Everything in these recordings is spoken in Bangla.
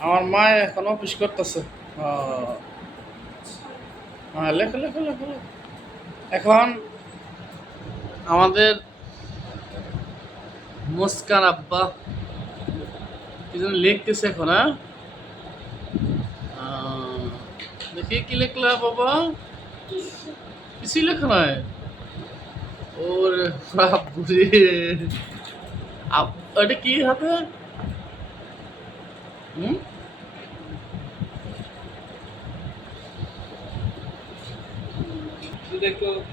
আমার মা এখন অফিস করতেছে। হ্যাঁ লেখো লেখো লেখো। এখন আমাদের মুস্কান আব্বা কি যেন লিখতেছে এখন হ্যাঁ? দেখি কি লিখলা বাবা? কিছুই লেখা নাই। ওর বাপুরে। আপ- ওটা কি হাতে? হুম?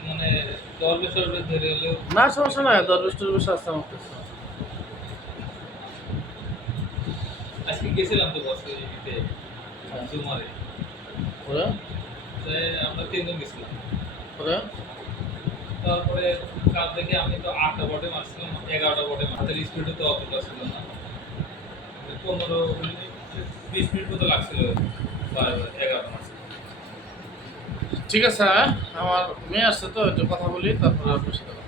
মানে না সমস্যা নাই দরবেশ টরবেশ আছে আমার কাছে। আজকে গেছিলাম তো বসে দিতে জুমারে। ওরা? তো আমরা তিনজন গেছিলাম। ওরা? তারপরে কাল থেকে আমি তো আটটা বটে মারছিলাম এগারোটা বটে হাতের স্পিডও তো অতটা ছিল না। পনেরো বিশ মিনিট মতো লাগছিল বারো- এগারোটা ঠিক আছে? আমার মেয়ে আসছে তো, একটু কথা বলি, তারপরে আপনার সাথে কথা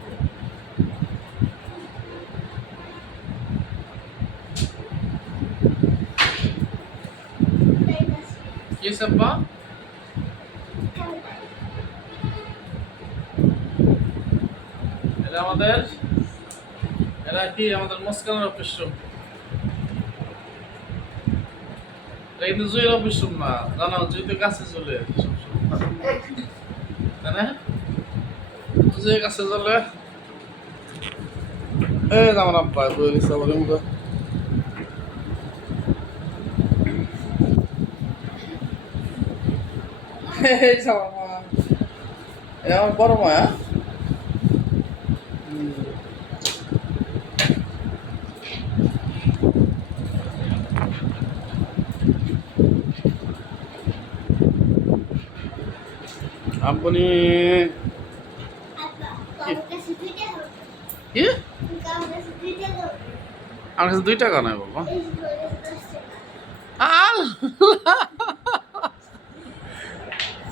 এটা আমাদের, এরা কি আমাদের মুস্কানের অফিস জুয়ের অফিস রুম না জানো জুই তো কাছে চলে জুয়ের কাছে চলে। যে আমার আব্বা, বই গেছে বলে মুখে আমার বড় মা আপনি কি? আমার কাছে দুই টাকা নয় বাবা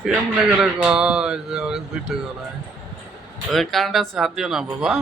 কেমনে করে কয় আমার কাছে দুই টাকা নয় কারেন্ট আছে, হাত দিও না বাবা।